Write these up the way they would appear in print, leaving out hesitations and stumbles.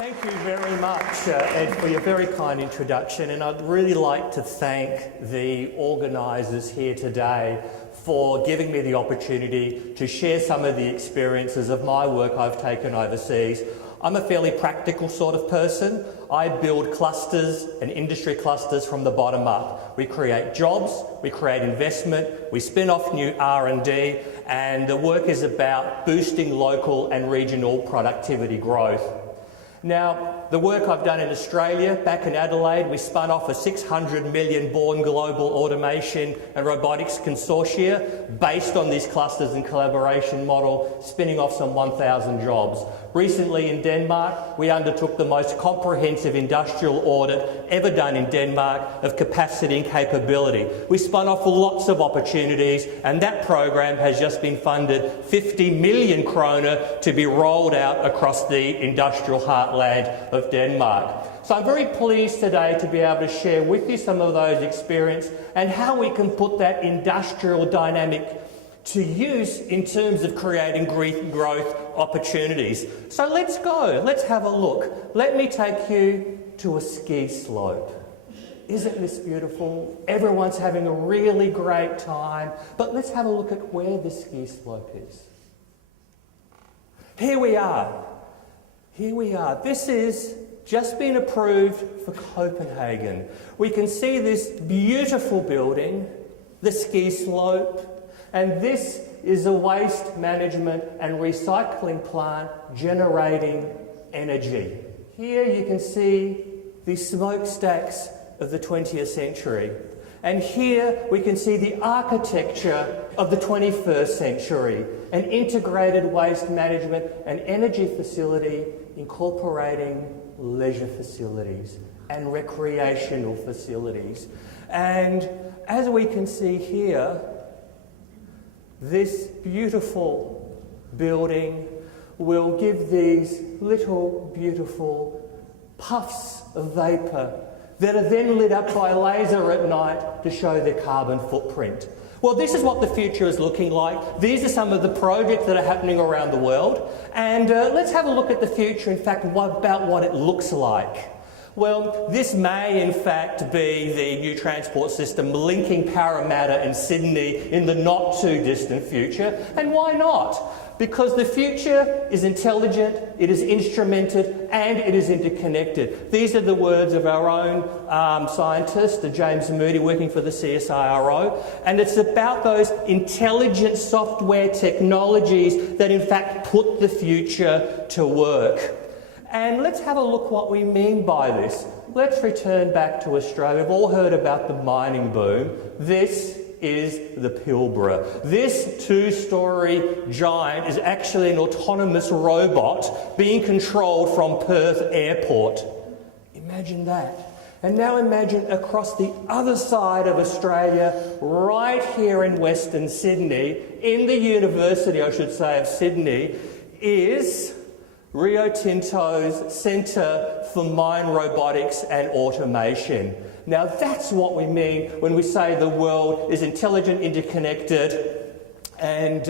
Thank you very much, Ed, for your very kind introduction, and I'd really like to thank the organisers here today for giving me the opportunity to share some of the experiences of my work I've taken overseas. I'm a fairly practical sort of person. I build clusters and industry clusters from the bottom up. We create jobs, we create investment, we spin off new R&D, and the work is about boosting local and regional productivity growth. Now, the work I've done in Australia, back in Adelaide, we spun off a 600 million born global automation and robotics consortia based on these clusters and collaboration model, spinning off some 1,000 jobs. Recently in Denmark, we undertook the most comprehensive industrial audit ever done in Denmark of capacity and capability. We spun off lots of opportunities, and that program has just been funded 50 million kroner to be rolled out across the industrial heartland of Denmark. So I'm very pleased today to be able to share with you some of those experiences and how we can put that industrial dynamic to use in terms of creating growth opportunities. So let's go, let's have a look. Let me take you to a ski slope. Isn't this beautiful? Everyone's having a really great time, but let's have a look at where the ski slope is. Here we are. Here we are. This is just been approved for Copenhagen. We can see this beautiful building, the ski slope, and this is a waste management and recycling plant generating energy. Here you can see the smokestacks of the 20th century. And here we can see the architecture of the 21st century, an integrated waste management and energy facility incorporating leisure facilities and recreational facilities. And as we can see here, this beautiful building will give these little beautiful puffs of vapour that are then lit up by laser at night to show their carbon footprint. Well, this is what the future is looking like. These are some of the projects that are happening around the world. And let's have a look at the future, in fact, about what it looks like. Well, this may in fact be the new transport system linking Parramatta and Sydney in the not too distant future. And why not? Because the future is intelligent, it is instrumented, and it is interconnected. These are the words of our own scientist, James Moody, working for the CSIRO. And it's about those intelligent software technologies that in fact put the future to work. And let's have a look what we mean by this. Let's return back to Australia. We've all heard about the mining boom. This is the Pilbara. This two-storey giant is actually an autonomous robot being controlled from Perth Airport. Imagine that. And now imagine across the other side of Australia, right here in Western Sydney, in the University, I should say, of Sydney, is Rio Tinto's Centre for Mine Robotics and Automation. Now that's what we mean when we say the world is intelligent, interconnected. And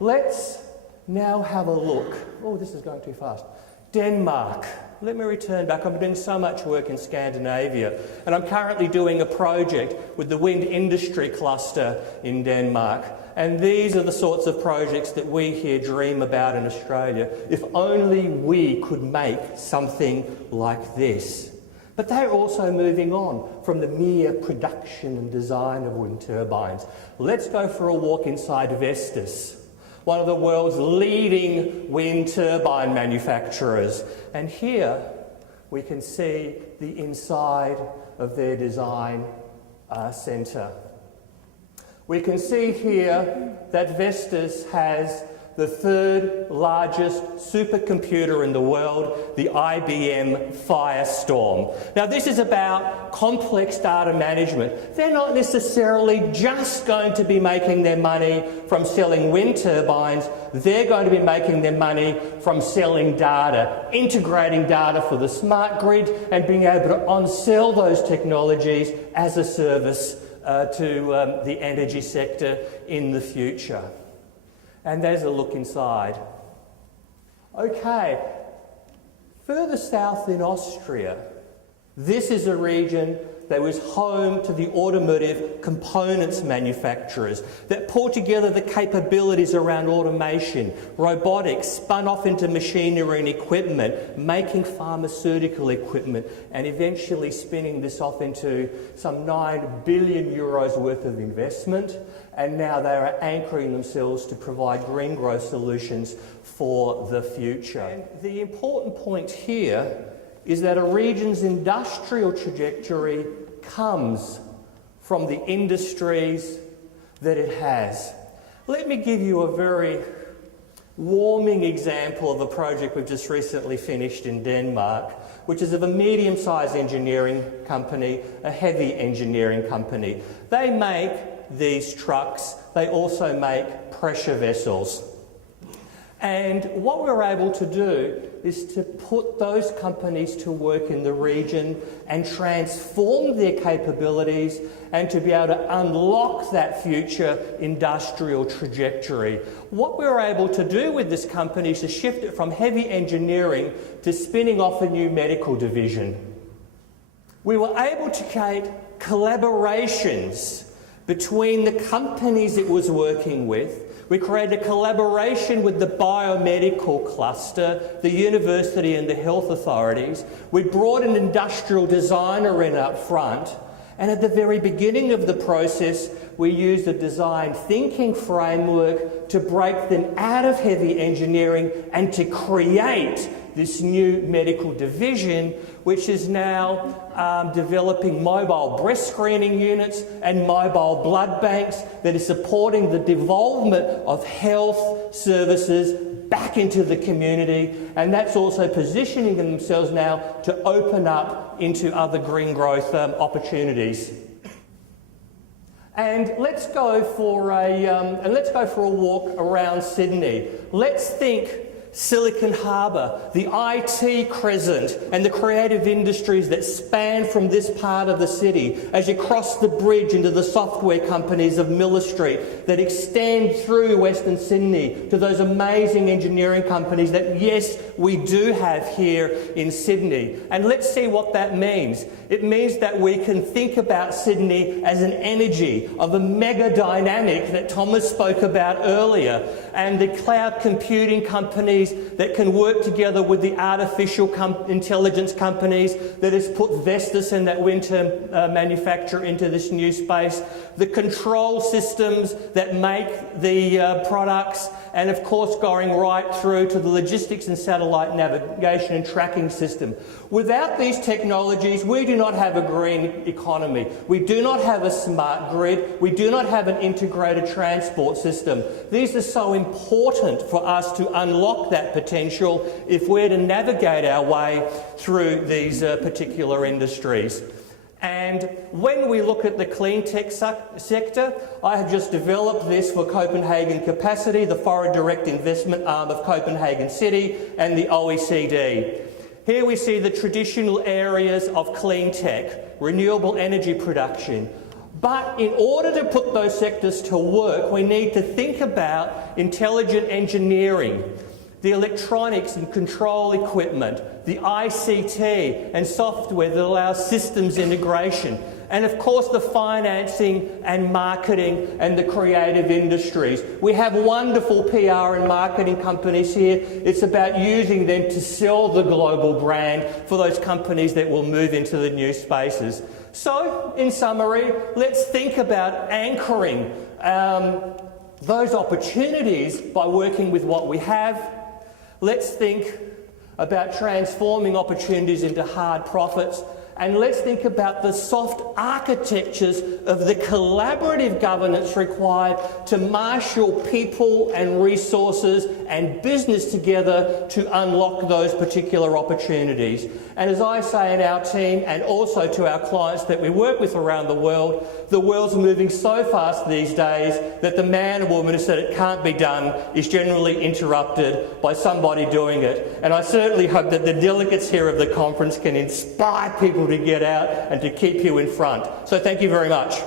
let's now have a look. Oh, this is going too fast. Denmark. Let me return back. I've been doing so much work in Scandinavia, and I'm currently doing a project with the wind industry cluster in Denmark. And these are the sorts of projects that we here dream about in Australia. If only we could make something like this. But they're also moving on from the mere production and design of wind turbines. Let's go for a walk inside Vestas, one of the world's leading wind turbine manufacturers. And here we can see the inside of their design centre. We can see here that Vestas has the third largest supercomputer in the world, the IBM Firestorm. Now this is about complex data management. They're not necessarily just going to be making their money from selling wind turbines, they're going to be making their money from selling data, integrating data for the smart grid and being able to on-sell those technologies as a service to the energy sector in the future. And there's a look inside. Okay, Further south in Austria, this is a region that was home to the automotive components manufacturers that pulled together the capabilities around automation, robotics, spun off into machinery and equipment, making pharmaceutical equipment, and eventually spinning this off into some 9 billion euros worth of investment. And now they are anchoring themselves to provide green growth solutions for the future. And the important point here is that a region's industrial trajectory comes from the industries that it has. Let me give you a very warming example of a project we've just recently finished in Denmark, which is of a medium-sized engineering company, a heavy engineering company. They make these trucks. They also make pressure vessels. And what we're able to do is to put those companies to work in the region and transform their capabilities and to be able to unlock that future industrial trajectory. What we're able to do with this company is to shift it from heavy engineering to spinning off a new medical division. We were able to create collaborations between the companies it was working with. We created a collaboration with the biomedical cluster, the university and the health authorities. We brought an industrial designer in up front, and at the very beginning of the process, we used a design thinking framework to break them out of heavy engineering and to create this new medical division, which is now developing mobile breast screening units and mobile blood banks that is supporting the devolvement of health services back into the community, and that's also positioning themselves now to open up into other green growth opportunities. And let's go for a walk around Sydney. Let's think Silicon Harbour, the IT crescent and the creative industries that span from this part of the city as you cross the bridge into the software companies of Miller Street that extend through Western Sydney to those amazing engineering companies that, yes, we do have here in Sydney. And let's see what that means. It means that we can think about Sydney as an energy of a mega dynamic that Thomas spoke about earlier, and the cloud computing companies that can work together with the artificial intelligence companies that has put Vestas and that wind manufacturer into this new space, the control systems that make the products, and of course going right through to the logistics and satellite navigation and tracking system. Without these technologies, we do not have a green economy. We do not have a smart grid. We do not have an integrated transport system. These are so important for us to unlock that potential if we're to navigate our way through these particular industries. And when we look at the clean tech sector, I have just developed this for Copenhagen Capacity, the foreign direct investment arm of Copenhagen City and the OECD. Here we see the traditional areas of clean tech, renewable energy production. But in order to put those sectors to work, we need to think about intelligent engineering, the electronics and control equipment, the ICT and software that allows systems integration, and of course the financing and marketing and the creative industries. We have wonderful PR and marketing companies here. It's about using them to sell the global brand for those companies that will move into the new spaces. So, in summary, let's think about anchoring those opportunities by working with what we have. Let's think about transforming opportunities into hard profits, and let's think about the soft architectures of the collaborative governance required to marshal people and resources and business together to unlock those particular opportunities. And as I say in our team and also to our clients that we work with around the world's moving so fast these days that the man or woman who said it can't be done is generally interrupted by somebody doing it. And I certainly hope that the delegates here of the conference can inspire people to get out and to keep you in front. So thank you very much.